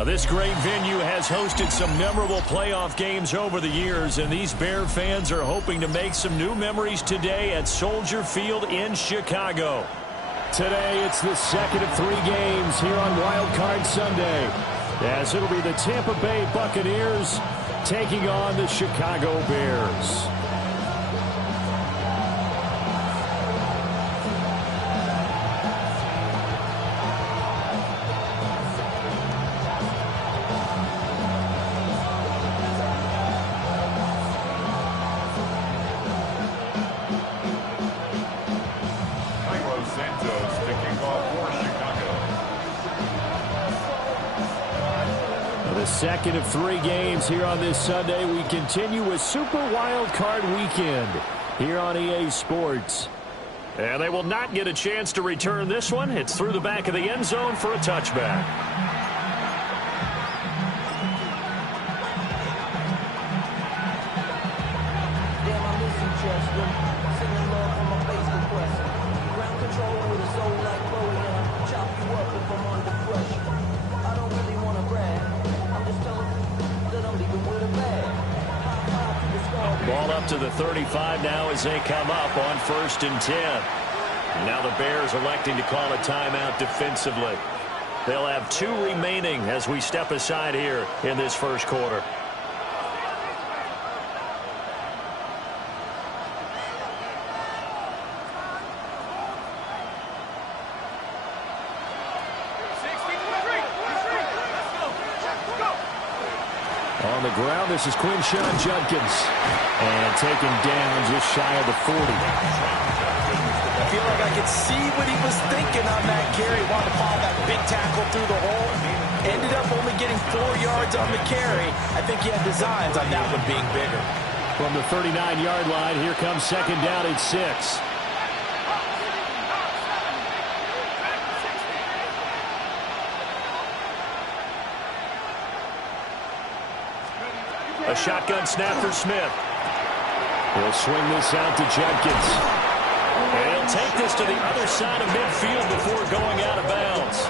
Now, this great venue has hosted some memorable playoff games over the years, and these Bear fans are hoping to make some new memories today at Soldier Field in Chicago. Today, it's the second of 3 games here on Wild Card Sunday, as it'll be the Tampa Bay Buccaneers taking on the Chicago Bears. Second of 3 games here on this Sunday. We continue with Super Wild Card Weekend here on EA Sports. And they will not get a chance to return this one. It's through the back of the end zone for a touchback. Ball up to the 35 now as they come up on 1st and 10. Now the Bears electing to call a timeout defensively. They'll have 2 remaining as we step aside here in this first quarter. On the ground, this is Quinshon Judkins. And taken down just shy of the 40. I feel like I could see what he was thinking on that carry. Wanted to follow that big tackle through the hole. Ended up only getting 4 yards on the carry. I think he had designs on that one being bigger. From the 39-yard line, here comes 2nd down at 6. A shotgun snap for Smith. He'll swing this out to Judkins. And he'll take this to the other side of midfield before going out of bounds.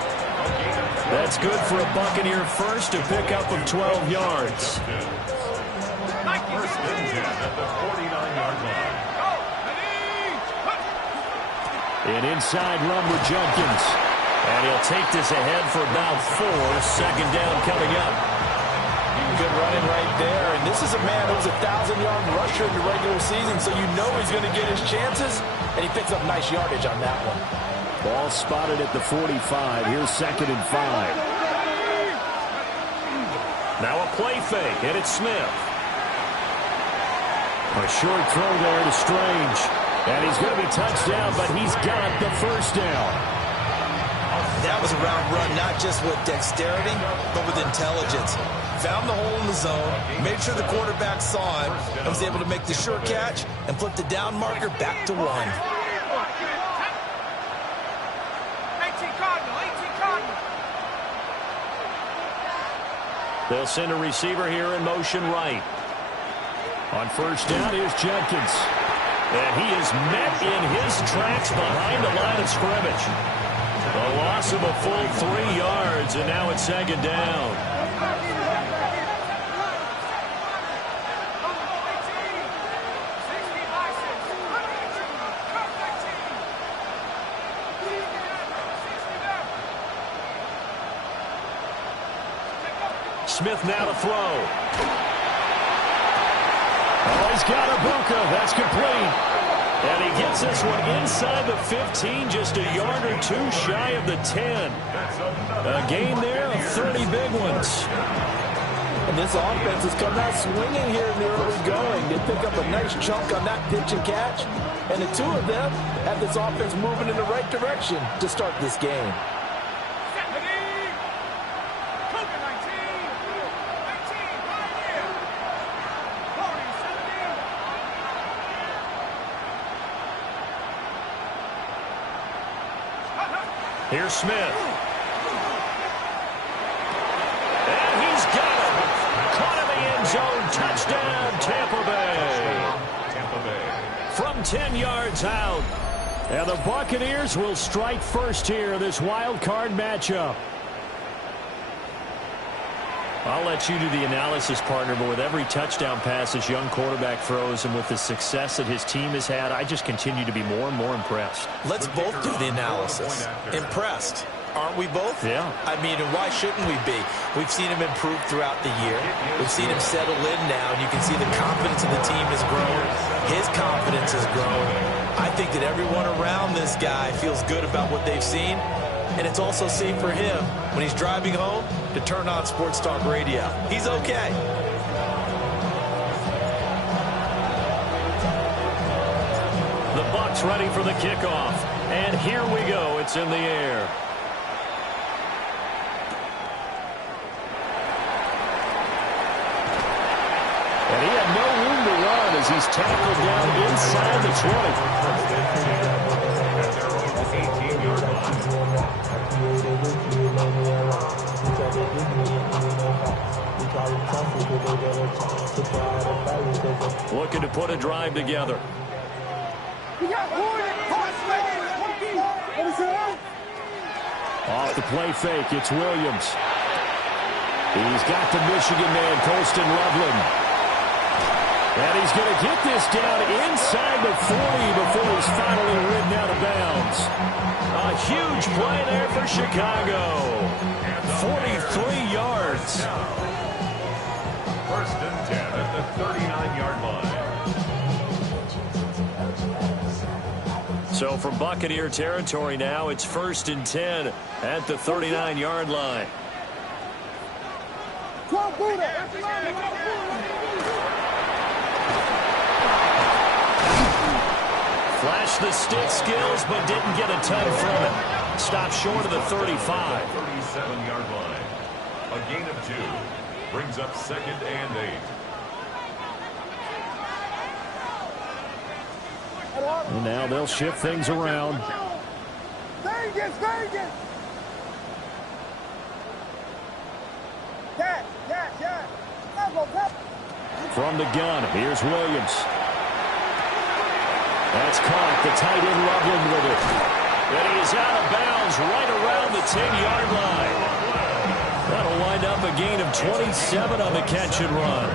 That's good for a Buccaneer first, a pickup of 12 yards. An inside run with Judkins. And he'll take this ahead for about 4. 2nd down coming up. Good running right there. And this is a man who was a 1,000-yard rusher in the regular season, so you know he's going to get his chances. And he picks up nice yardage on that one. Ball spotted at the 45. Here's 2nd and 5. Now a play fake, and it's Smith. A short throw there to Strange. And he's going to be touched down, but he's got the 1st down. That was a round run, not just with dexterity, but with intelligence. Found the hole in the zone, made sure the quarterback saw him, and was able to make the sure catch and flip the down marker back to 1. 18 Cardinal. They'll send a receiver here in motion right. On 1st down, here's Judkins. And he is met in his tracks behind the line of scrimmage. A loss of a full 3 yards, and now it's 2nd down. Smith now to throw. Oh, he's got Ibuka. That's complete. And he gets this one inside the 15, just a yard or 2 shy of the 10. A gain there of 30 big ones. And this offense has come out swinging here in the early going. They pick up a nice chunk on that pitch and catch. And the 2 of them have this offense moving in the right direction to start this game. Here's Smith. And he's got him. Caught in the end zone. Touchdown, Tampa Bay. From 10 yards out. And the Buccaneers will strike first here in this wild card matchup. I'll let you do the analysis, partner, but with every touchdown pass this young quarterback throws and with the success that his team has had, I just continue to be more and more impressed. Let's both do the analysis. Impressed. Aren't we both? Yeah. I mean, and why shouldn't we be? We've seen him improve throughout the year. We've seen him settle in now, and you can see the confidence of the team has grown. His confidence has grown. I think that everyone around this guy feels good about what they've seen, and it's also safe for him when he's driving home to turn on Sports Talk Radio. He's okay. The Bucs ready for the kickoff, and here we go. It's in the air. And he had no room to run as he's tackled down inside the 20. Looking to put a drive together. Off the play fake, it's Williams. He's got the Michigan man, Colston Loveland. And he's going to get this down inside the 40 before he's finally ridden out of bounds. A huge play there for Chicago. 43 yards. First and 10 at the 39-yard line. So from Buccaneer territory now, it's first and 10 at the 39-yard line. Flashed the stick skills, but didn't get a ton from it. Stopped short of the 35. 37-yard line. A gain of 2. Brings up second and 8. And now they'll shift things around. Vegas! From the gun, here's Williams. That's caught. The tight end Loveland with it. And he's out of bounds right around the 10-yard line. That'll wind up a gain of 27 on the catch and run.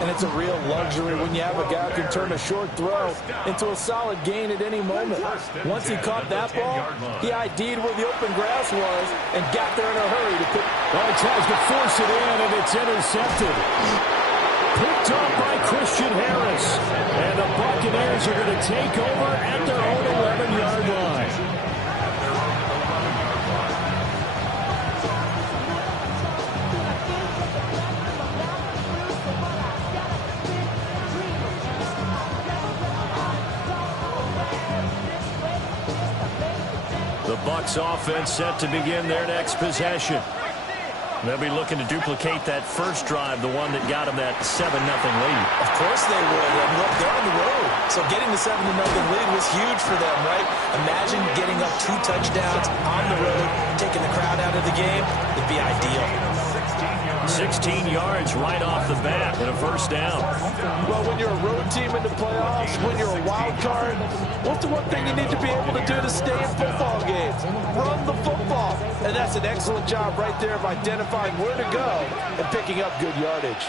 And it's a real luxury when you have a guy who can turn a short throw into a solid gain at any moment. Once he caught that ball, he ID'd where the open grass was and got there in a hurry to pick. Oh, he tries to force it in, and it's intercepted. Picked up by Christian Harris. And the Buccaneers are going to take over at their own 11-yard line. The Bucs offense set to begin their next possession. They'll be looking to duplicate that first drive, the one that got them that 7-0 lead. Of course they would. And look, they're on the road. So getting the 7-0 lead was huge for them, right? Imagine getting up 2 touchdowns on the road, taking the crowd out of the game. It'd be ideal. 16 yards right off the bat and a first down. Well, when you're a road team in the playoffs, when you're a wild card, what's the one thing you need to be able to do to stay in football games? Run the football. And that's an excellent job right there of identifying where to go and picking up good yardage.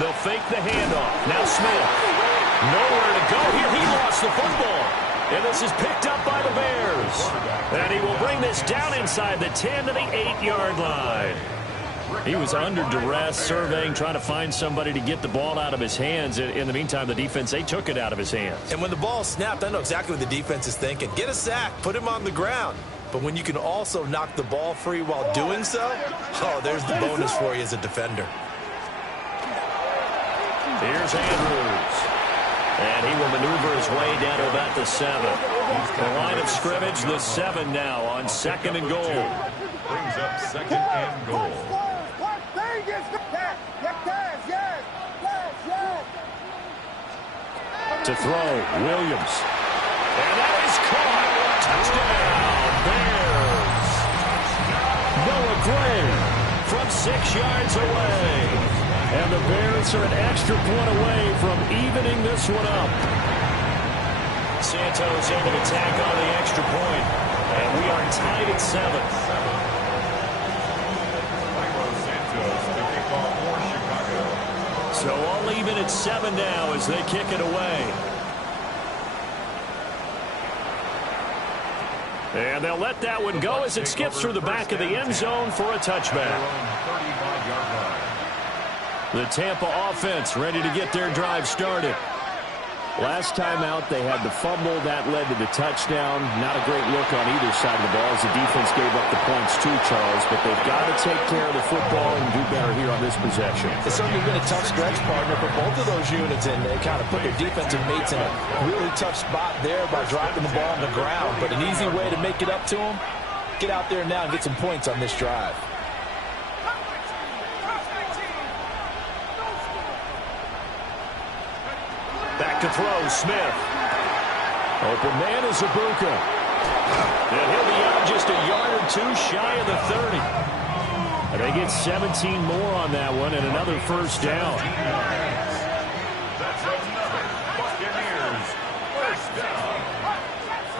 They'll fake the handoff. Now Smith. Nowhere to go here. He lost the football. And this is picked up by the Bears. And he will bring this down inside the 10 to the 8-yard line. He was under duress, surveying, trying to find somebody to get the ball out of his hands. In the meantime, the defense, they took it out of his hands. And when the ball snapped, I know exactly what the defense is thinking. Get a sack, put him on the ground. But when you can also knock the ball free while doing so, oh, there's the bonus for you as a defender. Here's Andrews. And he will maneuver his way down to about the 7. The line of scrimmage, the 7 now on 2nd and goal. Brings up 2nd and goal. To throw, Williams. And that is caught. Touchdown, Bears. Noah Gray from 6 yards away. And the Bears are an extra point away from evening this one up. Santos in to attack on the extra point. And we are tied at 7. even at 7 now as they kick it away. And they'll let that one go as it skips through the back of the end zone for a touchback. The Tampa offense ready to get their drive started. Last time out, they had the fumble. That led to the touchdown. Not a great look on either side of the ball as the defense gave up the points too, Charles. But they've got to take care of the football and do better here on this possession. It's certainly been a tough stretch, partner, for both of those units, and they kind of put their defensive mates in a really tough spot there by driving the ball on the ground. But an easy way to make it up to them, get out there now and get some points on this drive. Back to throw, Smith. Open man is Ibuka. And he'll be out just a yard or two shy of the 30. And they get 17 more on that one and another first down. That's another Buccaneers first down.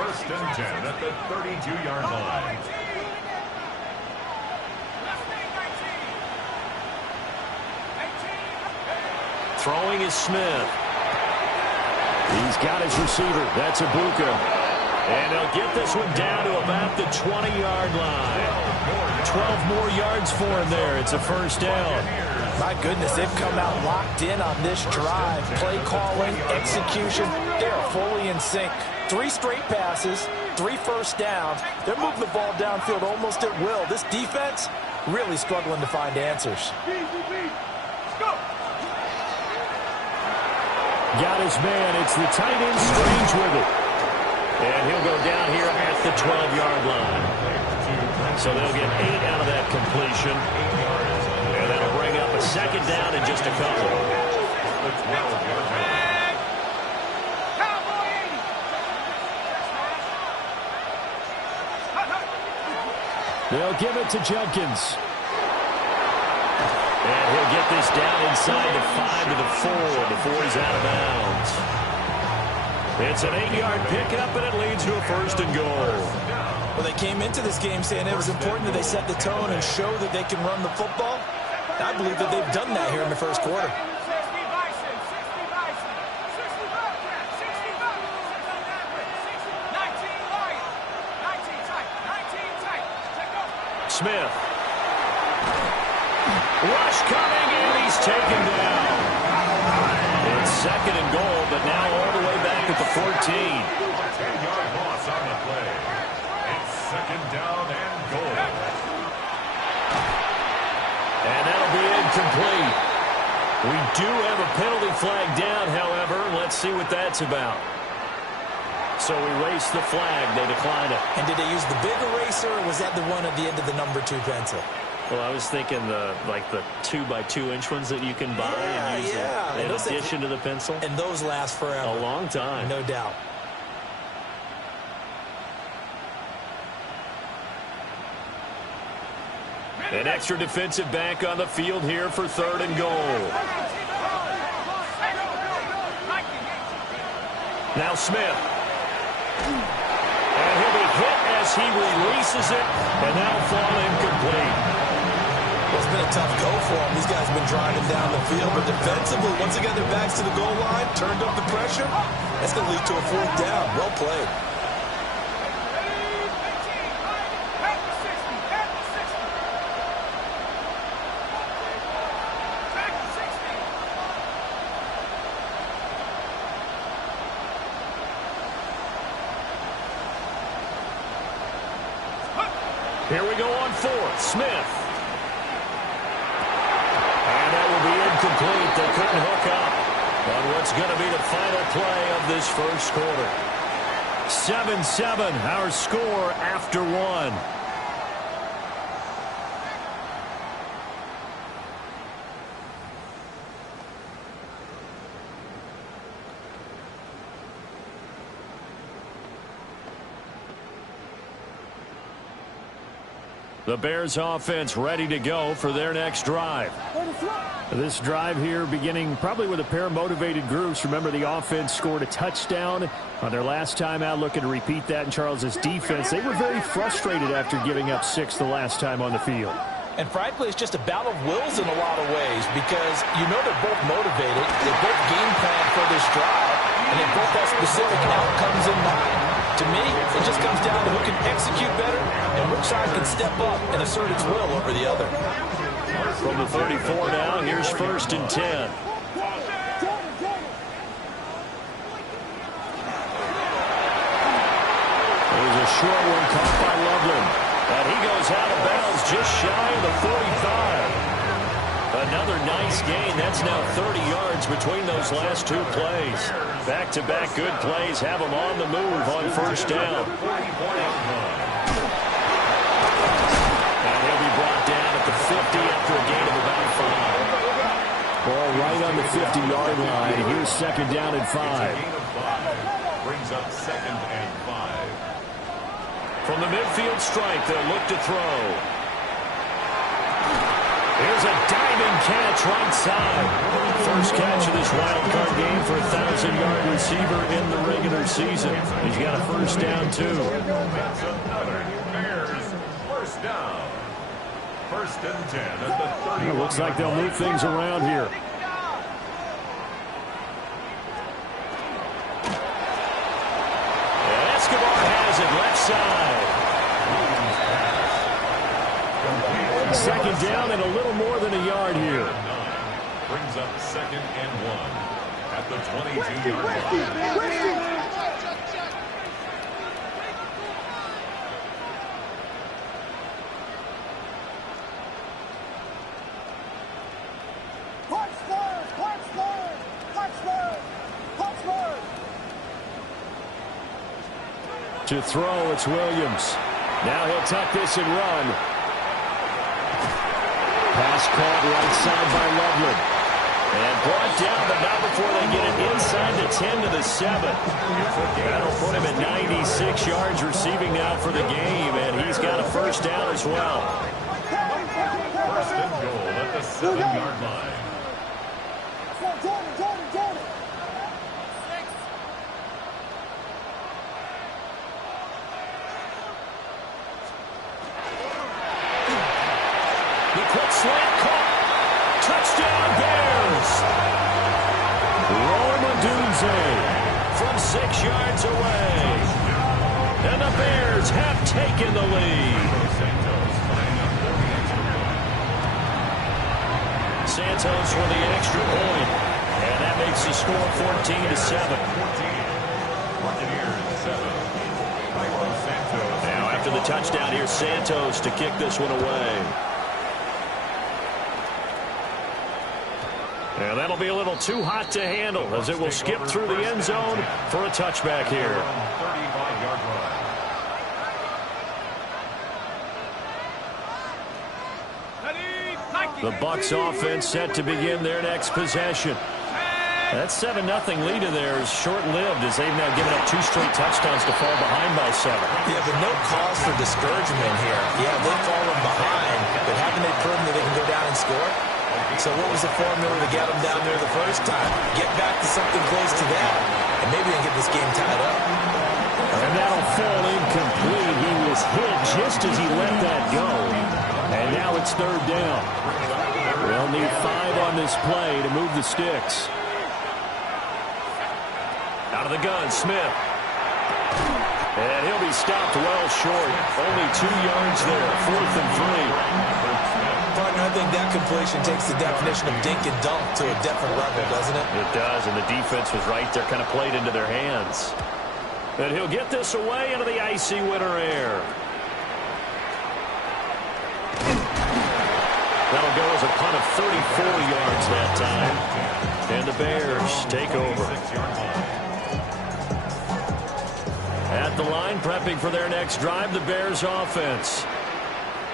First and 10 at the 32-yard line. Throwing is Smith. He's got his receiver. That's Ibuka. And they'll get this one down to about the 20-yard line. 12 more yards for him there. It's a first down. My goodness, they've come out locked in on this drive. Play calling, execution, they're fully in sync. 3 straight passes, 3 first downs. They're moving the ball downfield almost at will. This defense really struggling to find answers. Got his man. It's the tight end Strange with it. And he'll go down here at the 12-yard line. So they'll get 8 out of that completion. And that'll bring up a second down in just a couple. They'll give it to Jenkins. And he'll get this down inside the 5 to the 4 before he's out of bounds. It's an 8-yard pickup, and it leads to a first and goal. Well, they came into this game saying it was important that they set the tone and show that they can run the football. I believe that they've done that here in the first quarter. Smith. Rush coming, and he's taken down. It's second and goal, but now all the way back at the 14. 10-yard loss on the play. It's second down and goal. And that'll be incomplete. We do have a penalty flag down, however. Let's see what that's about. So we waste the flag. They decline it. And did they use the big eraser, or was that the one at the end of the number 2 pencil? Well, I was thinking the 2x2-inch ones that you can buy and use in addition to the pencil. And those last forever. A long time. No doubt. An extra defensive back on the field here for third and goal. Now Smith. And he'll be hit as he releases it, and that'll fall incomplete. Well, it's been a tough go for them. These guys have been driving down the field, but defensively, once they got their backs to the goal line, turned up the pressure, that's going to lead to a 4th down. Well played. Here we go on 4th. Smith. And that will be incomplete. They couldn't hook up on what's going to be the final play of this first quarter. 7-7, our score after 1. The Bears offense ready to go for their next drive. This drive here beginning probably with a pair of motivated groups. Remember, the offense scored a touchdown on their last time out, looking to repeat that in Charles's defense. They were very frustrated after giving up 6 the last time on the field. And frankly, it's just a battle of wills in a lot of ways because you know they're both motivated. They both game plan for this drive, and they both have specific outcomes in mind. To me, it just comes down to who can execute better and which side can step up and assert its will over the other. From the 34 now, here's 1st and 10. There's a short one caught by Loveland. And he goes out of bounds just shy of the 45. Another nice gain. That's now 30 yards between those last two plays. Back-to-back good plays have him on the move on 1st down. And he'll be brought down at the 50 after a gain of about 5. Ball right on the 50-yard line. Here's 2nd down and 5. Brings up 2nd and 5. From the midfield stripe, they'll look to throw. Here's a diving catch right side. First catch of this wild card game for a 1,000-yard receiver in the regular season. He's got a 1st down, too. That's another Bears 1st down. 1st and 10 at the 30. It looks like they'll move things around here. Left side. 2nd down and a little more than a yard here. Brings up 2nd and 1 at the 22-yard line. To throw, it's Williams. Now he'll tuck this and run. Pass caught right side by Loveland. And brought down, but not before they get it inside the 10 to the 7. That'll put him at 96 yards receiving now for the game, and he's got a 1st down as well. 1st and goal at the 7-yard line. Slant caught. Touchdown Bears. Rome Odunze from 6 yards away. And the Bears have taken the lead. Santos for the extra point. And that makes the score 14 to 7. Now after the touchdown, here's Santos to kick this one away. And that'll be a little too hot to handle as it will skip through the end zone for a touchback here. The Bucs offense set to begin their next possession. That 7-0 lead of theirs is short-lived as they've now given up 2 straight touchdowns to fall behind by 7. Yeah, but no cause for discouragement here. Yeah, they've fallen behind, but haven't they proven that they can go down and score? So what was the formula to get them down there the first time? Get back to something close to that, and maybe they can get this game tied up. And that'll fall incomplete. He was hit just as he let that go. And now it's 3rd down. They'll need 5 on this play to move the sticks. Out of the gun, Smith. And he'll be stopped well short. Only 2 yards there. 4th and 3. Partner, I think that completion takes the definition of dink and dunk to a different level, doesn't it? It does, and the defense was right there, kind of played into their hands. And he'll get this away into the icy winter air. That'll go as a punt of 34 yards that time. And the Bears take over. At the line, prepping for their next drive, the Bears offense.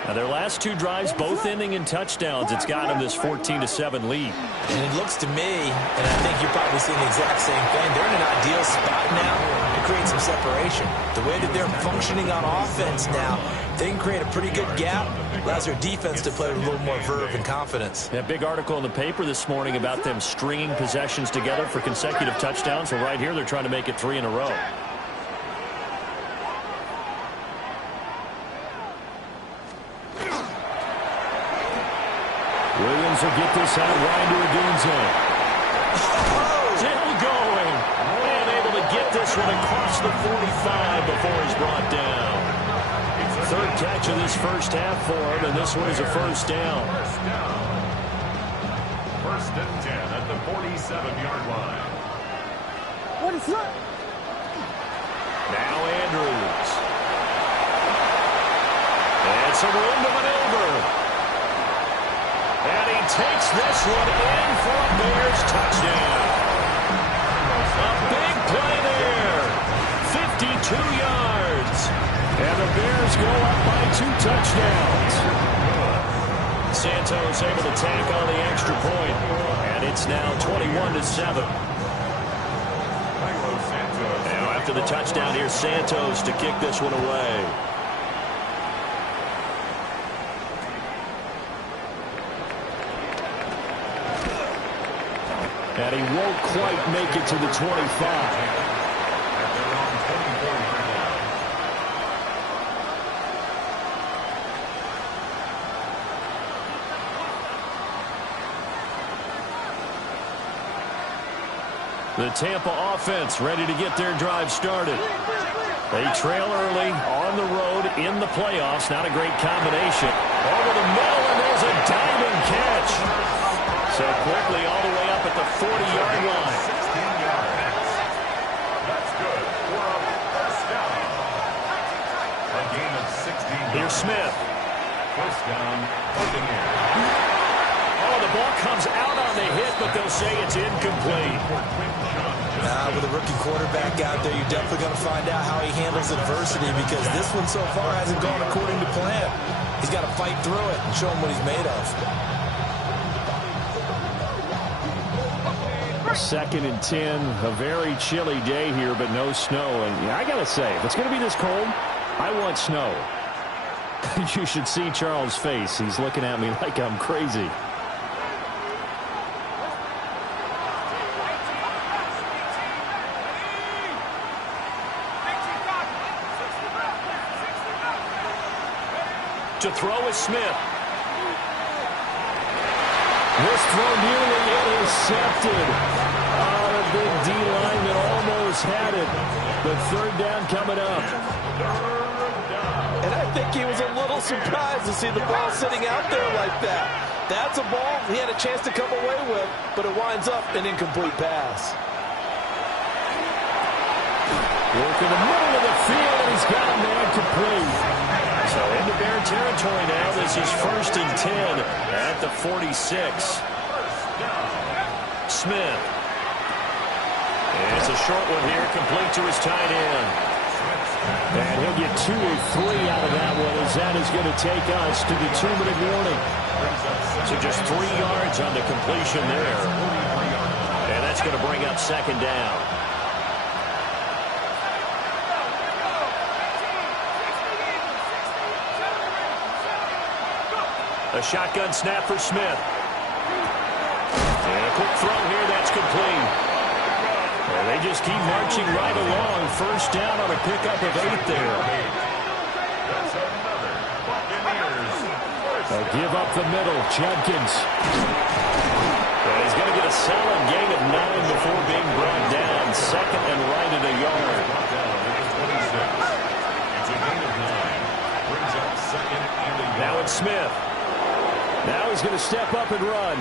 Now, their last 2 drives, both ending in touchdowns. It's got them this 14-7 lead. And it looks to me, and I think you're probably seeing the exact same thing, they're in an ideal spot now to create some separation. The way that they're functioning on offense now, they can create a pretty good gap. Allows their defense to play with a little more verve and confidence. That big article in the paper this morning about them stringing possessions together for consecutive touchdowns. Well, right here, they're trying to make it 3 in a row. Bears will get this out wide to Odunze. Still going. And able to get this one across the 45 before he's brought down. Third catch of this first half for him, and this one is a first down. First and 10 at the 47-yard line. What is that? Now Andrews. And some room to maneuver. And he takes this one in for a Bears touchdown. A big play there. 52 yards. And the Bears go up by 2 touchdowns. Santos able to tack on the extra point. And it's now 21-7. Now after the touchdown, here's Santos to kick this one away. And he won't quite make it to the 25. The Tampa offense ready to get their drive started. They trail early on the road in the playoffs. Not a great combination. Over the middle, and there's a diving catch. So quickly all the way up at the 40-yard line. 16 yards. That's good for a first down. A gain of 16 yards. Here's Smith. First down, Buccaneers. Oh, the ball comes out on the hit, but they'll say it's incomplete. With a rookie quarterback out there, you're definitely going to find out how he handles adversity, because this one so far hasn't gone according to plan. He's got to fight through it and show him what he's made of. Second and 10, a very chilly day here, but no snow. And I got to say, if it's going to be this cold, I want snow. You should see Charles' face. He's looking at me like I'm crazy. To throw is Smith. This throw nearly intercepted. Oh, a big D lineman almost had it. But third down coming up. And I think he was a little surprised to see the ball sitting out there like that. That's a ball he had a chance to come away with, but it winds up an incomplete pass. Work in the middle of the field, and he's got a man complete. So into Bear territory now. This is first and 10 at the 46. Smith. And it's a short one here, complete to his tight end. And he'll get 2 or 3 out of that one, as that is going to take us to the 2-minute warning. So just 3 yards on the completion there. And that's going to bring up second down. A shotgun snap for Smith. And a quick throw here, that's complete. And they just keep marching right along. First down on a pickup of 8 there. A give up the middle, Judkins. And he's going to get a solid gain of 9 before being brought down. Second and right at a yard. Now it's Smith. Now he's going to step up and run.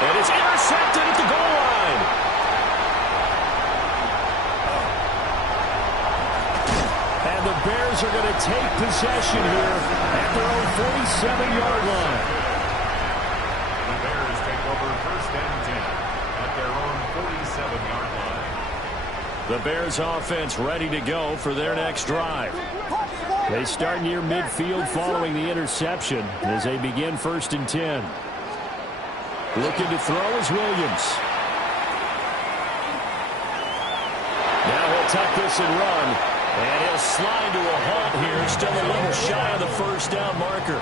And it's intercepted at the goal line. And the Bears are going to take possession here at their own 47-yard line. The Bears take over first and 10 at their own 47-yard line. The Bears offense ready to go for their next drive. They start near midfield following the interception as they begin first and 10. Looking to throw is Williams. Now he'll tuck this and run. And he'll slide to a halt here. Still a little shy of the first down marker.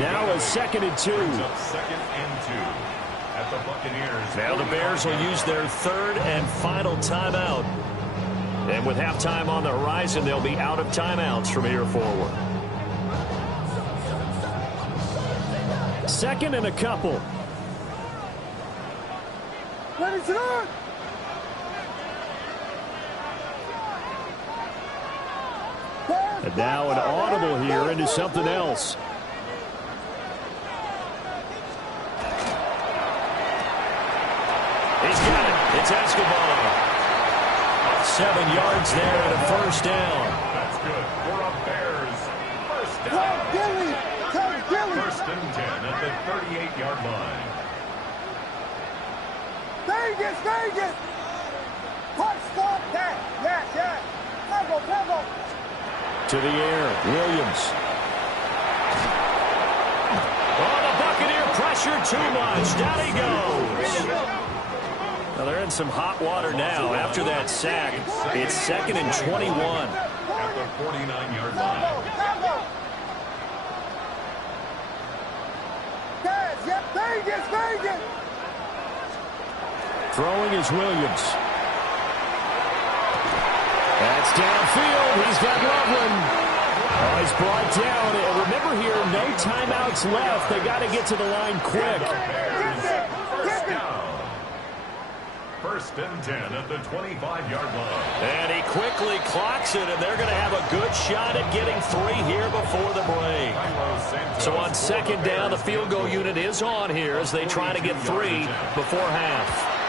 Now a second and 2. Second and 2 at the Buccaneers. Now the Bears will use their third and final timeout. And with halftime on the horizon, they'll be out of timeouts from here forward. 2nd and a couple. Ready to run. And now an audible here into something else. He's got it. It's Escobar. 7 yards there and a first down. That's good for a Bears first Tell down. Gilly. Tell Gilly. 1st and 10 at the 38-yard line. Vegas, Vegas. Punch, stop that. Yes, yes. Tempo. To the air, Williams. Oh, the Buccaneer pressure too much. Down he goes. Now they're in some hot water now after that sack. It's 2nd and 21. At the 49-yard line. Yes, yep, Vegas. Throwing is Williams. That's downfield. He's got Loveland. Oh, he's brought down. And remember here, no timeouts left. They got to get to the line quick. First down. 1st and 10 at the 25-yard line. And he quickly clocks it, and they're going to have a good shot at getting 3 here before the break. So on 2nd down, the field goal unit is on here as they try to get 3 before half.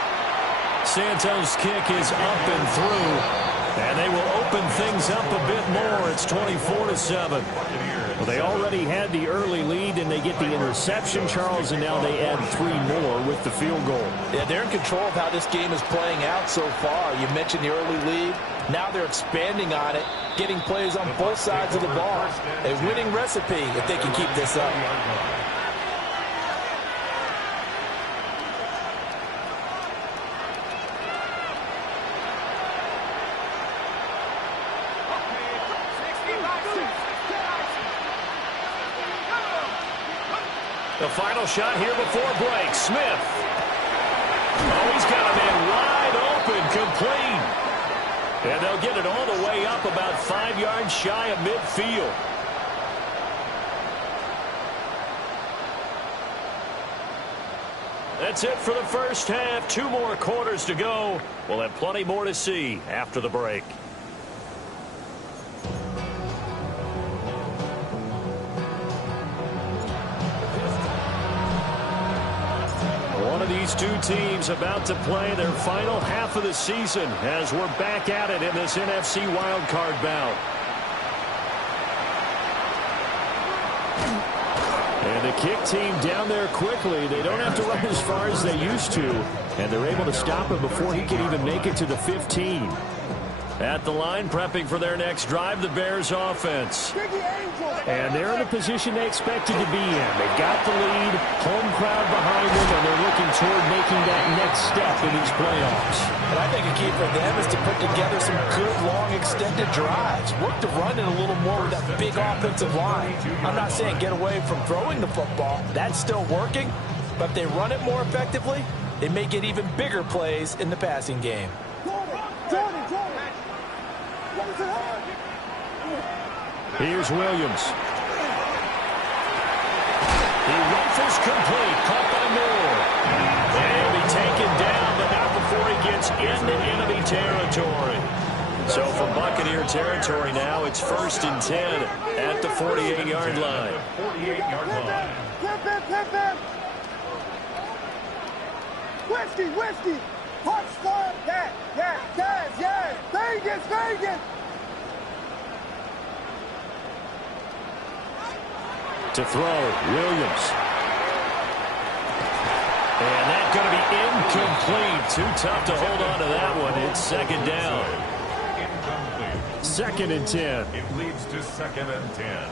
Santos' kick is up and through. And they will open things up a bit more. It's 24-7. Well, they already had the early lead, and they get the interception, Charles, and now they add 3 more with the field goal. Yeah, they're in control of how this game is playing out so far. You mentioned the early lead. Now they're expanding on it, getting plays on both sides of the ball. A winning recipe if they can keep this up. The final shot here before break. Smith. Oh, he's got a man wide open, complete. And they'll get it all the way up about 5 yards shy of midfield. That's it for the first half. 2 more quarters to go. We'll have plenty more to see after the break. These 2 teams about to play their final half of the season as we're back at it in this NFC wildcard bout. And the kick team down there quickly. They don't have to run as far as they used to, and they're able to stop him before he can even make it to the 15. At the line, prepping for their next drive, the Bears offense. And they're in the position they expected to be in. They've got the lead, home crowd behind them, and they're looking toward making that next step in these playoffs. And I think a key for them is to put together some good, long, extended drives. Work to run it a little more with that big offensive line. I'm not saying get away from throwing the football. That's still working. But if they run it more effectively, they may get even bigger plays in the passing game. Here's Williams. He rifles complete, caught by Moore. And he'll be taken down, but not before he gets into enemy territory. So from Buccaneer territory now, it's 1st and 10 at the 48-yard line. 48-yard line. Whiskey. Punch, stop that. Yes. Vegas. To throw, Williams. And that's going to be incomplete. Too tough to hold on to that one. It's 2nd down. Incomplete. 2nd and 10. It leads to 2nd and 10.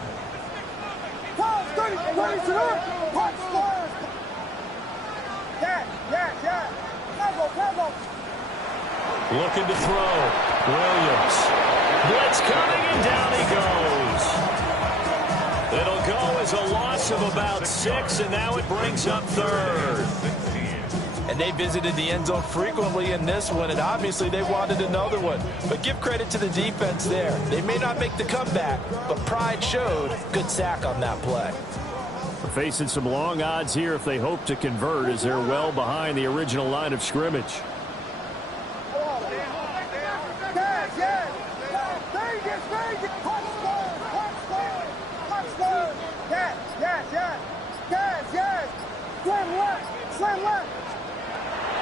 Punch, 30 punch, stop. Yes. Tempo. Looking to throw. Williams. Blitz coming, and down he goes. It'll go as a loss of about 6, and now it brings up 3rd. And they visited the end zone frequently in this one, and obviously they wanted another one. But give credit to the defense there. They may not make the comeback, but pride showed. Good sack on that play. Facing some long odds here if they hope to convert, as they're well behind the original line of scrimmage.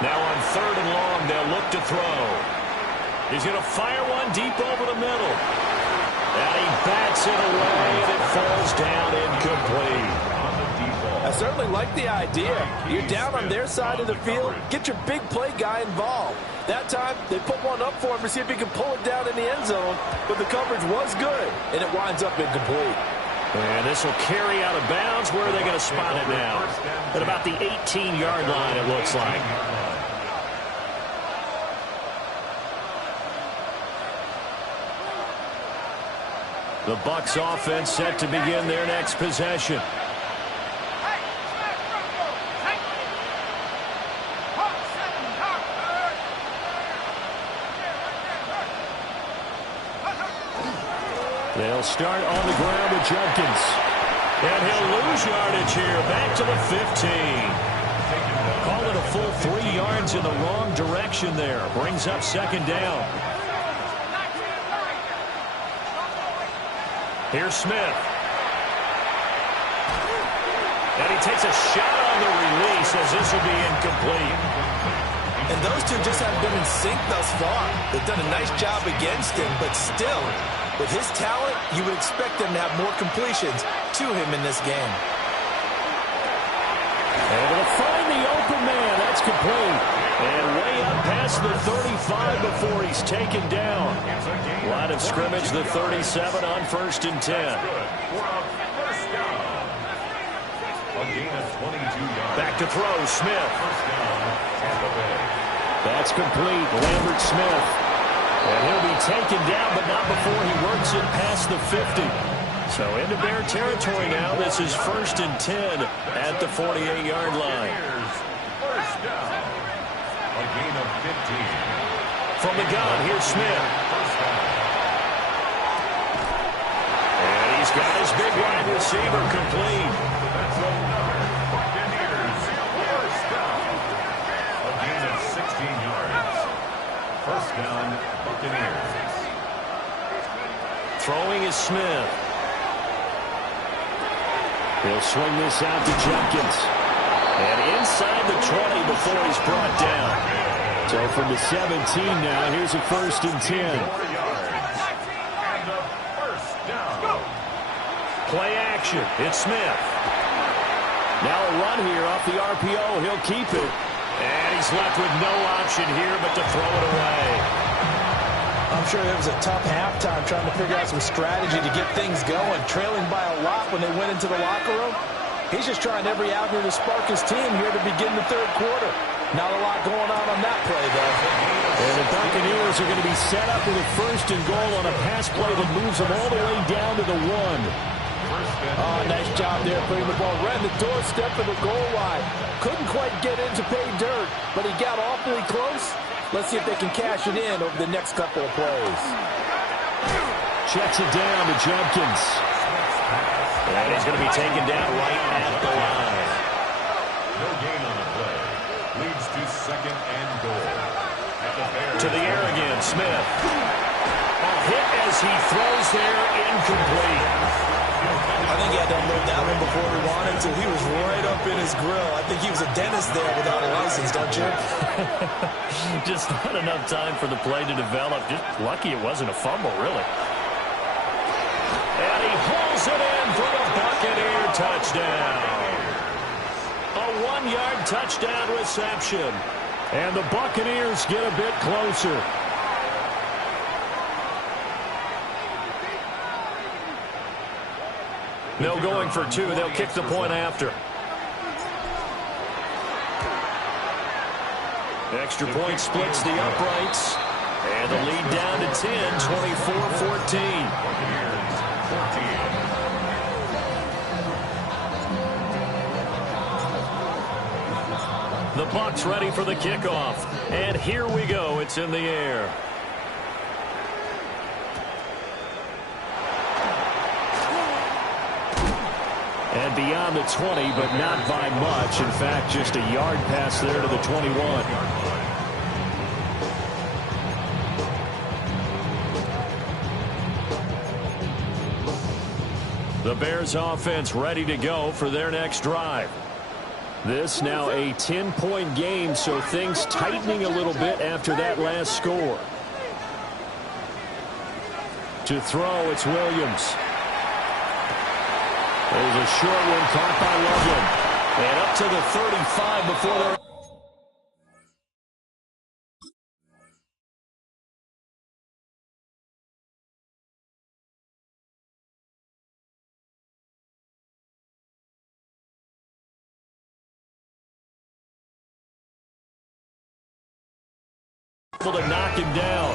Now on 3rd and long, they'll look to throw. He's going to fire one deep over the middle. And he bats it away, and it falls down incomplete. I certainly like the idea. You're down on their side of the field. Get your big play guy involved. That time, they put one up for him to see if he can pull it down in the end zone. But the coverage was good, and it winds up incomplete. And this will carry out of bounds. Where are they going to spot it now? At about the 18-yard line, it looks like. The Bucs offense set to begin their next possession. They'll start on the ground with Jenkins. And he'll lose yardage here. Back to the 15. Call it a full 3 yards in the wrong direction there. Brings up 2nd down. Here's Smith. And he takes a shot on the release as this will be incomplete. And those two just haven't been in sync thus far. They've done a nice job against him, but still, with his talent, you would expect them to have more completions to him in this game. And they'll find the open man. That's complete. And way up past the 35 before he's taken down. Line of scrimmage, the 37 on 1st and 10. Back to throw, Smith. That's complete. Lambert Smith. And he'll be taken down, but not before he works it past the 50. So into Bear territory now. This is 1st and 10 at the 48-yard line. First down. A gain of 15. From the gun, here's Smith. And he's got his big wide receiver complete. That's another Buccaneers first down. A gain of 16 yards. First down, Buccaneers. Throwing is Smith. He'll swing this out to Jenkins. And inside the 20 before he's brought down. So from the 17 now, here's a 1st and 10. And a first down. Play action. It's Smith. Now a run here off the RPO. He'll keep it. And he's left with no option here but to throw it away. I'm sure it was a tough halftime trying to figure out some strategy to get things going. Trailing by a lot when they went into the locker room. He's just trying every avenue to spark his team here to begin the 3rd quarter. Not a lot going on that play, though. And the Buccaneers are going to be set up with a 1st and goal on a pass play that moves them all the way down to the 1. Oh, nice job there putting the ball right in the doorstep of the goal line. Couldn't quite get in to pay dirt, but he got awfully close. Let's see if they can cash it in over the next couple of plays. Checks it down to Jenkins. And he's going to be taken down right at the line. No gain on the play. Leads to 2nd and goal. At the Bears. To the air again, Smith. A hit as he throws there, incomplete. I think he had to unload that one before he wanted to. He was right up in his grill. I think he was a dentist there without a license, don't you? Just not enough time for the play to develop. Just lucky it wasn't a fumble, really. And he hauls it in for the Buccaneer touchdown. A 1-yard touchdown reception. And the Buccaneers get a bit closer. No going for 2. They'll kick the point after. Extra point splits the uprights. And the lead down to 10, 24-14. The Bucs ready for the kickoff. And here we go. It's in the air. And And beyond the 20, but not by much. In fact, just a yard pass there to the 21. The Bears offense ready to go for their next drive. This now a 10-point game, so things tightening a little bit after that last score. To throw, it's Williams. There's a short one caught by Loveland. And up to the 35 before they're... able to knock him down.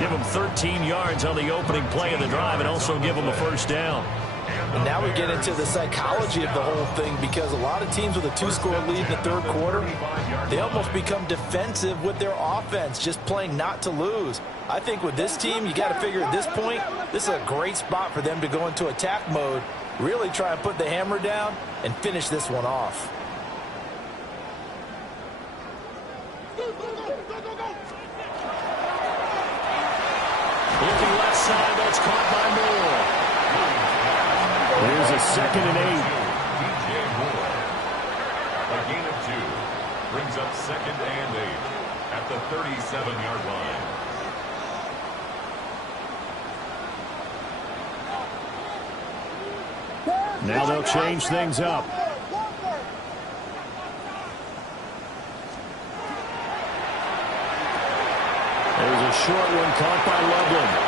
Give him 13 yards on the opening play of the drive and also give him a first down. And now we get into the psychology of the whole thing, because a lot of teams with a 2-score lead in the third quarter, they almost become defensive with their offense, just playing not to lose. I think with this team, you got to figure at this point, this is a great spot for them to go into attack mode, really try and put the hammer down and finish this one off. Looking left side, that's caught by Moore. Here's a 2nd and 8. A gain of 2 brings up 2nd and 8 at the 37-yard line. Now they'll change things up. There's a short one caught by Loveland.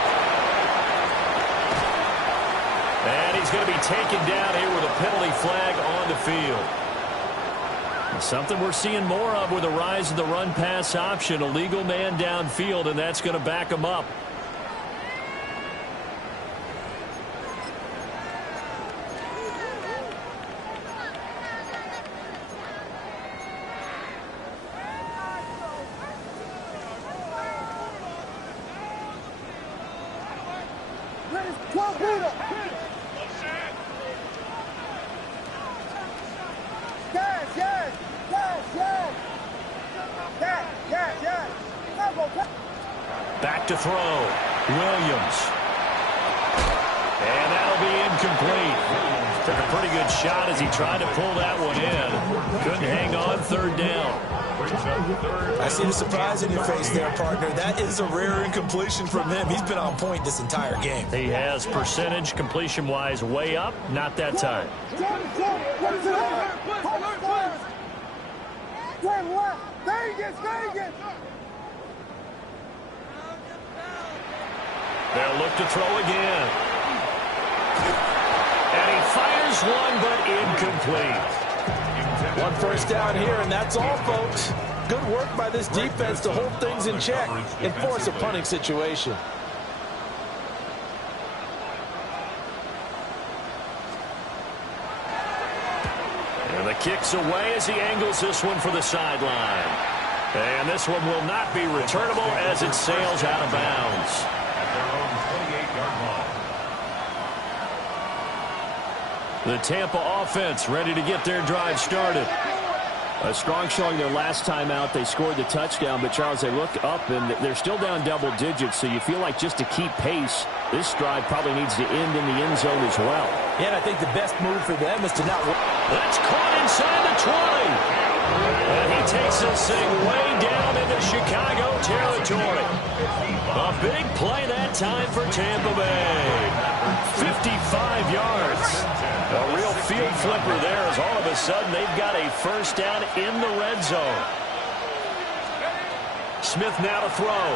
And he's going to be taken down here with a penalty flag on the field. Something we're seeing more of with the rise of the run-pass option. A legal man downfield, and that's going to back him up. Back to throw. Williams. And that'll be incomplete. Took a pretty good shot as he tried to pull that one in. Couldn't hang on, 3rd down. I see the surprise in your face there, partner. That is a rare incompletion from him. He's been on point this entire game. He has percentage completion-wise way up. Not that time. They'll look to throw again. And he fires one, but incomplete. 1 first down here, and that's all, folks. Good work by this defense to hold things in check and force a punting situation. And the kick's away as he angles this one for the sideline. And this one will not be returnable as it sails out of bounds. The Tampa offense ready to get their drive started. A strong showing their last time out. They scored the touchdown, but, Charles, they look up, and they're still down double digits, so you feel like just to keep pace, this drive probably needs to end in the end zone as well. Yeah, and I think the best move for them is to not... That's caught inside the 20. And he takes this thing way down into Chicago territory. A big play that time for Tampa Bay. 55 yards. A real field flipper there as all of a sudden they've got a first down in the red zone. Smith now to throw.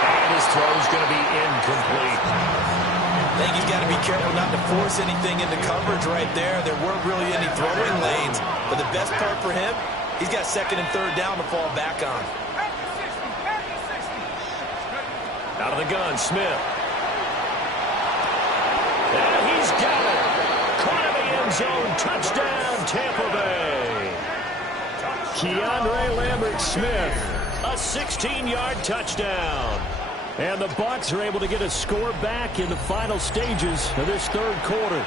And his throw's going to be incomplete. I think he's got to be careful not to force anything into coverage right there. There weren't really any throwing lanes. But the best part for him, he's got 2nd and 3rd down to fall back on. Out of the gun, Smith. And he's got it. Caught in the end zone. Touchdown, Tampa Bay. Keandre Lambert-Smith, a 16-yard touchdown. And the Bucs are able to get a score back in the final stages of this third quarter.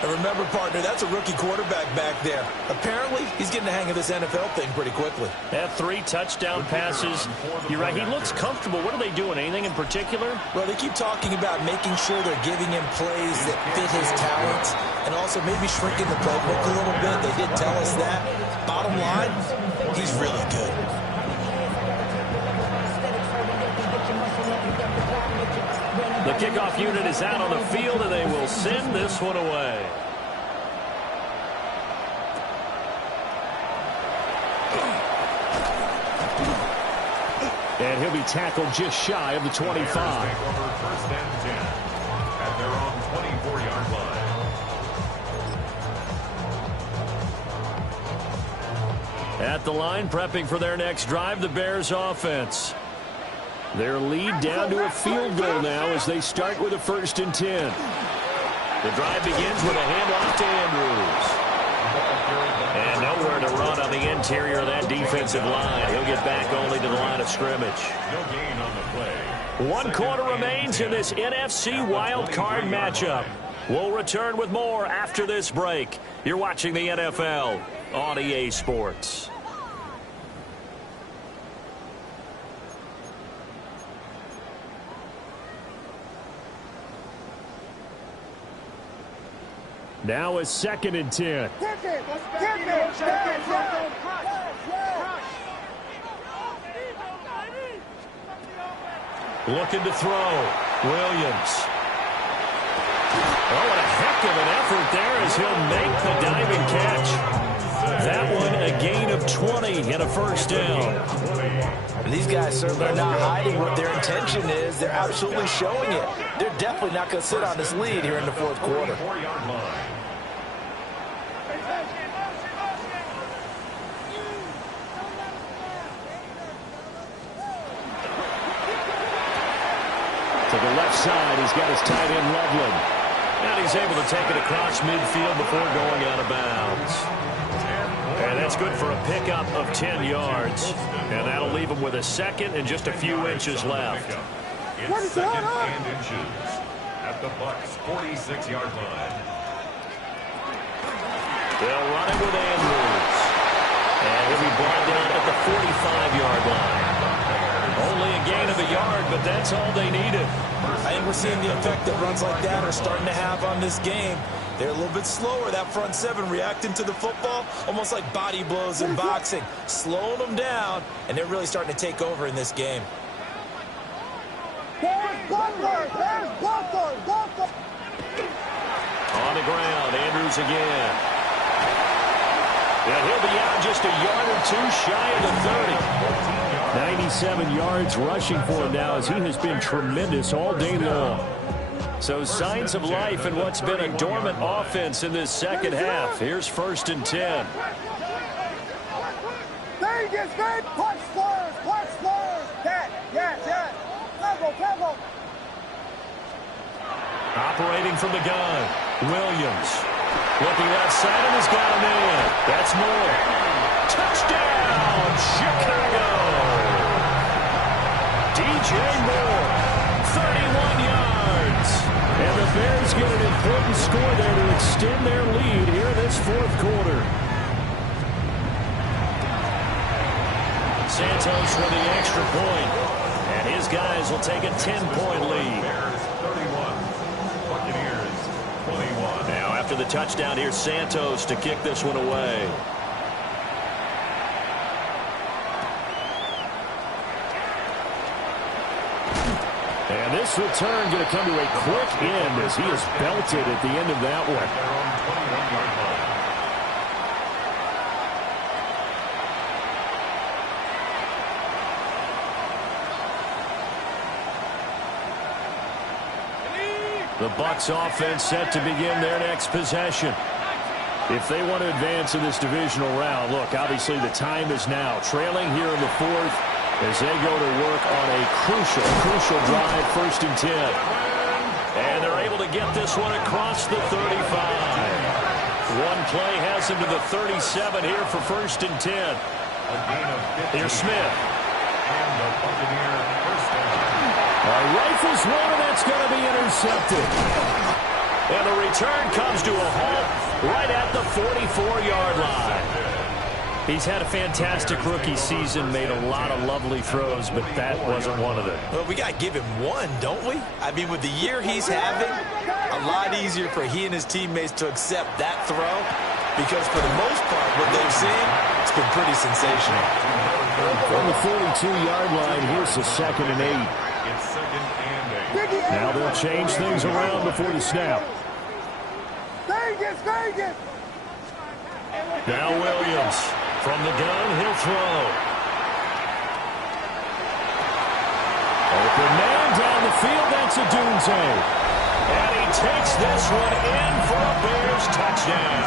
And remember, partner, that's a rookie quarterback back there. Apparently, he's getting the hang of this NFL thing pretty quickly. Had 3 touchdown passes. You're right, he looks comfortable. What are they doing? Anything in particular? Well, they keep talking about making sure they're giving him plays that fit his talents and also maybe shrinking the playbook a little bit. They did tell us that. Bottom line, he's really good. The kickoff unit is out on the field, and they will send this one away. And he'll be tackled just shy of the 25. First and 10 at their own 24-yard line. At the line, prepping for their next drive, the Bears offense. Their lead down to a field goal now as they start with a 1st and 10. The drive begins with a handoff to Andrews. And nowhere to run on the interior of that defensive line. He'll get back only to the line of scrimmage. No gain on the play. 1 quarter remains in this NFC wild card matchup. We'll return with more after this break. You're watching the NFL on EA Sports. Now a 2nd and 10. Looking to throw. Williams. Oh, what a heck of an effort there as he'll make the diving catch. That one a gain of 20 and a 1st down. And these guys certainly are not hiding what their intention is. They're absolutely showing it. They're definitely not going to sit on this lead here in the 4th quarter. 4-yard line. To the left side, he's got his tight end, Loveland. And he's able to take it across midfield before going out of bounds. And that's good for a pickup of 10 yards. And that'll leave him with a 2nd and just a few inches left. It's 2nd and inches at the Bucs' 46-yard line. They'll run it with Andrews. And he'll be brought down at the 45-yard line. Only a gain of a yard, but that's all they needed. I think we're seeing the effect that runs like that are starting to have on this game. They're a little bit slower, that front 7, reacting to the football, almost like body blows in boxing, slowing them down, and they're really starting to take over in this game. On the ground, Andrews again. And he'll be out just a yard or 2 shy of the 30. 97 yards rushing for him now as he has been tremendous all day long. So signs of life in what's been a dormant offense in this 2nd half. Here's 1st and 10. Vegas, Vegas, punch slurs, yes. Tempo. Operating from the gun, Williams. Looking outside and has got him in. That's Moore. Touchdown, Chicago! DJ Moore, 31 yards. And the Bears get an important score there to extend their lead here in this 4th quarter. Santos for the extra point. And his guys will take a 10-point lead. Bears 31, Buccaneers 21. Now after the touchdown, here's Santos to kick this one away. And this return going to come to a quick end as he is belted at the end of that one. Their own 21-yard line. The Bucs offense set to begin their next possession. If they want to advance in this divisional round, look, obviously the time is now. Trailing here in the 4th as they go to work on a crucial drive, 1st and 10. And they're able to get this one across the 35. One play has him to the 37 here for 1st and 10. A gain of 15. Here's Smith. And the Buccaneer 1st down. Rifles one, and that's going to be intercepted. And the return comes to a halt right at the 44-yard line. He's had a fantastic rookie season, made a lot of lovely throws, but that wasn't one of them. Well, we got to give him one, don't we? I mean, with the year he's having, a lot easier for he and his teammates to accept that throw because for the most part, what they've seen, it's been pretty sensational. From the 42-yard line, here's the 2nd and 8. It's 2nd and 8. Now they'll change things around before the snap. Vegas, Vegas! Now Williams. From the gun, he'll throw. Open man down the field, that's a Dunze. And he takes this one in for a Bears touchdown.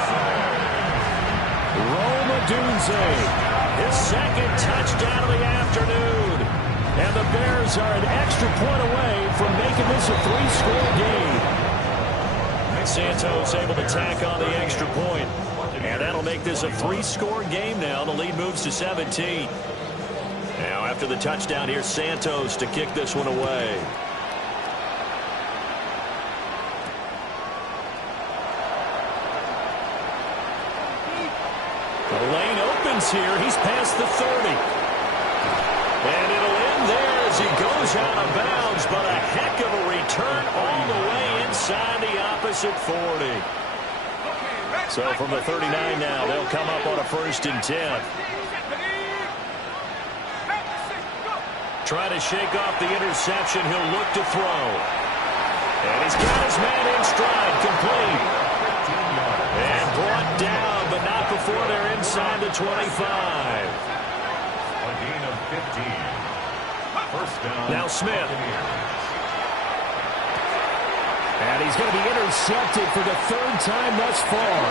Roma Dunze, his 2nd touchdown of the afternoon. And the Bears are an extra point away from making this a 3-score game. Santos able to tack on the extra point. And that'll make this a 3-score game now. The lead moves to 17. Now after the touchdown, here's Santos to kick this one away. The lane opens here. He's past the 30. And it'll end there as he goes out of bounds. But a heck of a return all the way inside the opposite 40. So from the 39 now, they'll come up on a 1st and 10. Trying to shake off the interception. He'll look to throw. And he's got his man in stride, complete. And brought down, but not before they're inside the 25. A gain of 15. First down. Now Smith. And he's going to be intercepted for the 3rd time thus far.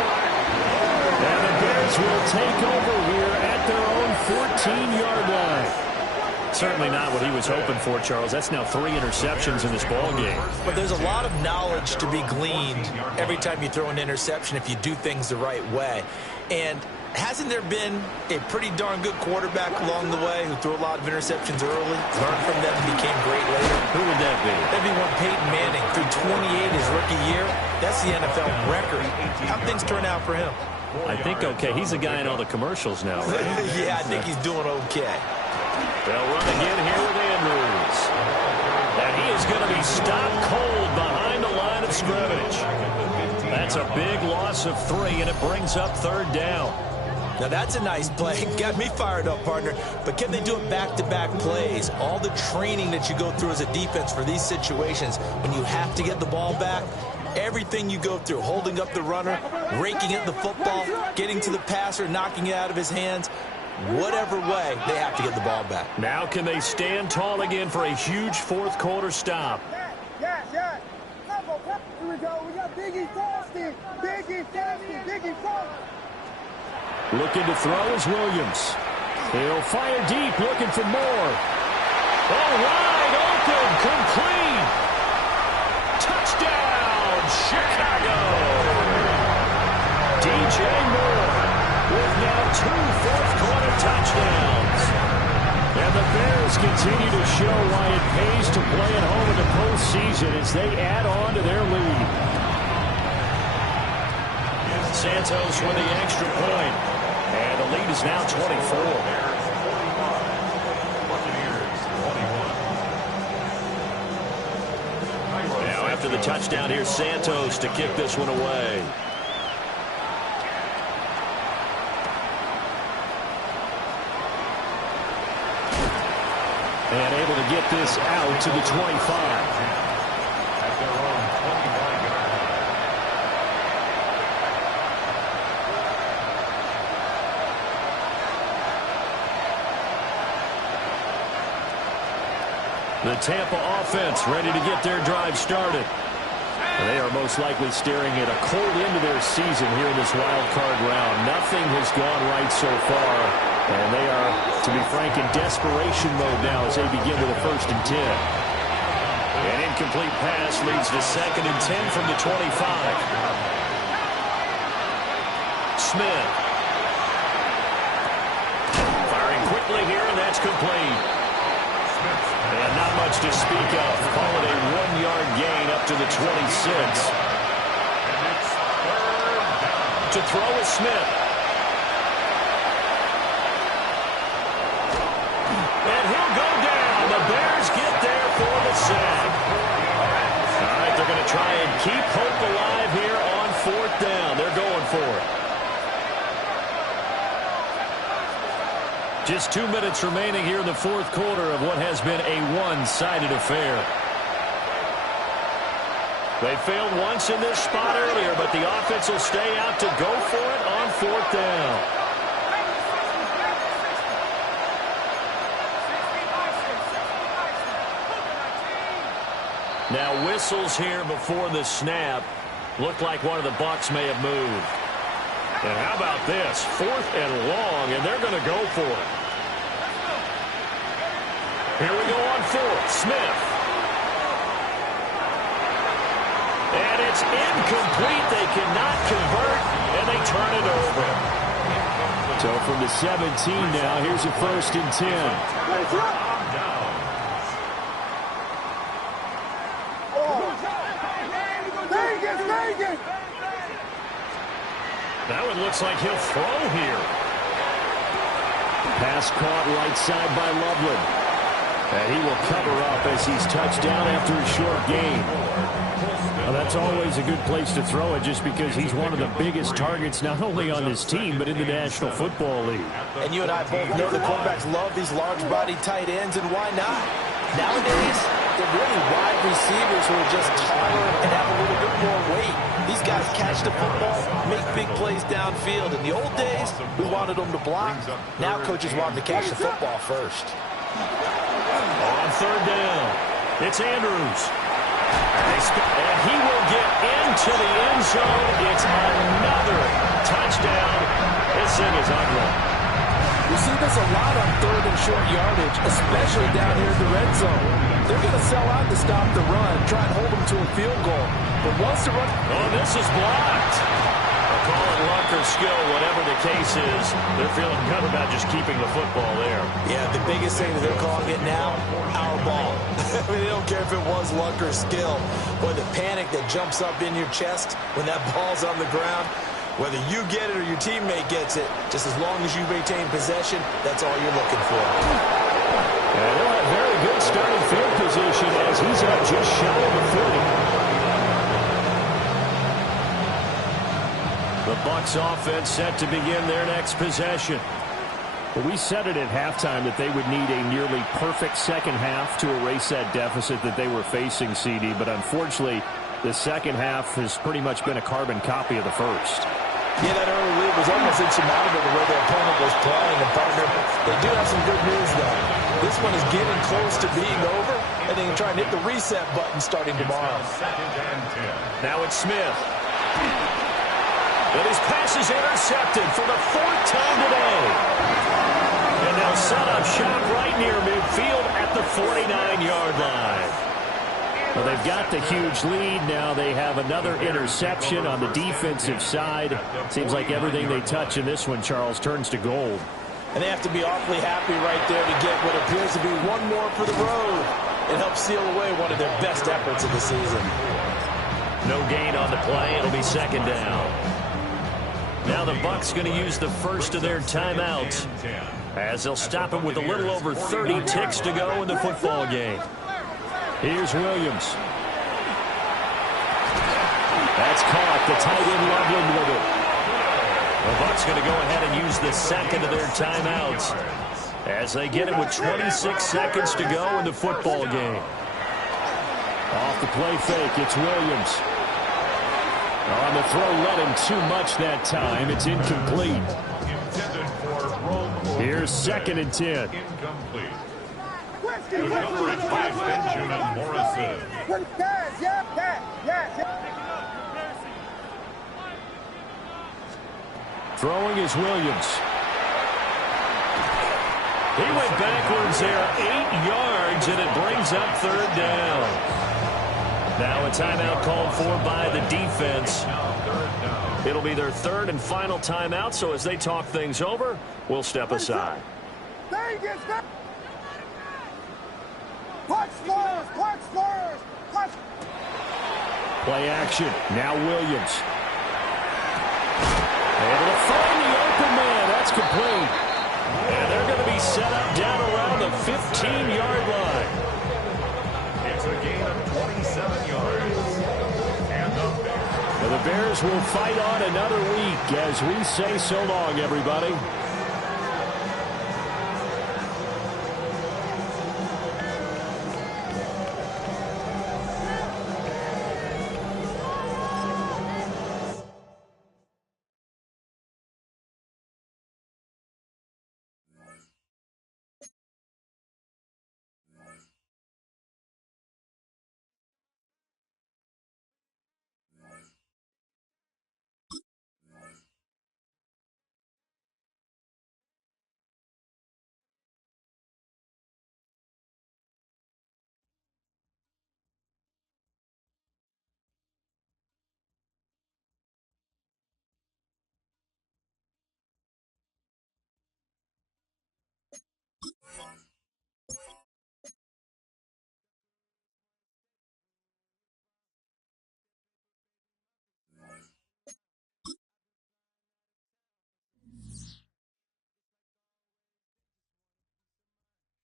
And the Bears will take over here at their own 14-yard line. Certainly not what he was hoping for, Charles. That's now 3 interceptions in this ball game. But there's a lot of knowledge to be gleaned every time you throw an interception if you do things the right way. And hasn't there been a pretty darn good quarterback along the way who threw a lot of interceptions early, learned from them, and became great later? Who would that be? That'd be one Peyton Manning threw 28 his rookie year. That's the NFL record. How things turn out for him? I think okay. He's a guy in all the commercials now, right? Yeah, I think he's doing okay. They'll run again here with Andrews. And he is going to be stopped cold behind the line of scrimmage. That's a big loss of 3, and it brings up 3rd down. Now, that's a nice play. Got me fired up, partner. But can they do it back-to-back plays? All the training that you go through as a defense for these situations, when you have to get the ball back, everything you go through, holding up the runner, raking at the football, getting to the passer, knocking it out of his hands, whatever way, they have to get the ball back. Now can they stand tall again for a huge 4th quarter stop? Yes. Here we go. We got Biggie Frosty. Biggie Frosty. Looking to throw is Williams. He'll fire deep, looking for more. Oh, wide open, complete. Touchdown, Chicago. DJ Moore with now 2 fourth-quarter touchdowns. And the Bears continue to show why it pays to play at home in the postseason as they add on to their lead. Santos with the extra point. And the lead is now 24. Now after the touchdown, here's Santos to kick this one away. And able to get this out to the 25. The Tampa offense ready to get their drive started. They are most likely staring at a cold end of their season here in this wild card round. Nothing has gone right so far, and they are, to be frank, in desperation mode now as they begin with a 1st and 10. An incomplete pass leads to 2nd and 10 from the 25. Smith. Firing quickly here, and that's complete. And not much to speak of. Call it a 1-yard gain up to the 26. To throw is Smith. And he'll go down. The Bears get there for the sack. All right, they're going to try and keep hope alive here on 4th down. They're going for it. Just 2 minutes remaining here in the 4th quarter of what has been a one-sided affair. They failed once in this spot earlier, but the offense will stay out to go for it on 4th down. Now whistles here before the snap. Looked like one of the Bucs may have moved. And how about this? 4th and long, and they're going to go for it. Here we go on 4th. Smith. And it's incomplete. They cannot convert, and they turn it over. So from the 17 now, here's a 1st and 10. That one looks like he'll throw here. Pass caught right side by Loveland. And he will cover up as he's touched down after a short gain. Well, that's always a good place to throw it just because he's one of the biggest targets not only on this team but in the National Football League. And you and I both know the quarterbacks love these large-bodied tight ends, and why not? Nowadays, they're really wide receivers who are just taller and have a little bit more weight. These guys catch the football, make big plays downfield. In the old days, we wanted them to block. Now coaches want them to catch the football first. On 3rd down, it's Andrews. And he will get into the end zone. It's another touchdown. This thing is ugly. We see this a lot on 3rd and short yardage, especially down here in the red zone. They're going to sell out to stop the run, try and hold them to a field goal. But once the run... Oh, this is blocked. They'll call it luck or skill, whatever the case is. They're feeling good about just keeping the football there. Yeah, the biggest thing that they're calling it now, our ball. I mean, they don't care if it was luck or skill. Boy, the panic that jumps up in your chest when that ball's on the ground, whether you get it or your teammate gets it, just as long as you maintain possession, that's all you're looking for. And they'll have very good starting field position as he's up just shy of the 30. The Bucs offense set to begin their next possession. Well, we said it at halftime that they would need a nearly perfect second half to erase that deficit that they were facing, CD. But unfortunately, the second half has pretty much been a carbon copy of the first. Yeah, that early lead was almost insurmountable the way their opponent was playing. And, partner, they do have some good news, though. This one is getting close to being over, and they can try and hit the reset button starting tomorrow. Now it's Smith. And his pass is intercepted for the 4th time today. And they'll set up shop right near midfield at the 49-yard line. Well, they've got the huge lead. Now they have another interception on the defensive side. Seems like everything they touch in this one, Charles, turns to gold. And they have to be awfully happy right there to get what appears to be one more for the road. It helps seal away one of their best efforts of the season. No gain on the play. It'll be 2nd down. Now the Bucs going to use the first of their timeouts as they'll stop it with a little over 30 ticks to go in the football game. Here's Williams. That's caught. The tight end Loveland with it. The Bucs going to go ahead and use the second of their timeouts as they get it with 26 seconds to go in the football game. Off the play fake, it's Williams. On the throw, led him too much that time. It's incomplete. Here's 2nd and 10. Incomplete. The number is 5, Benjamin Morrison. Throwing is Williams. He went backwards there 8 yards, and it brings up 3rd down. Now a timeout called for by the defense. It'll be their 3rd and final timeout, so as they talk things over, we'll step aside. Punch Spurs! Punch Spurs! Punch! Play action. Now Williams. Able to find the open man. That's complete. And they're going to be set up down around the 15-yard line. It's a gain of 27 yards. And the Bears will fight on another week as we say so long, everybody.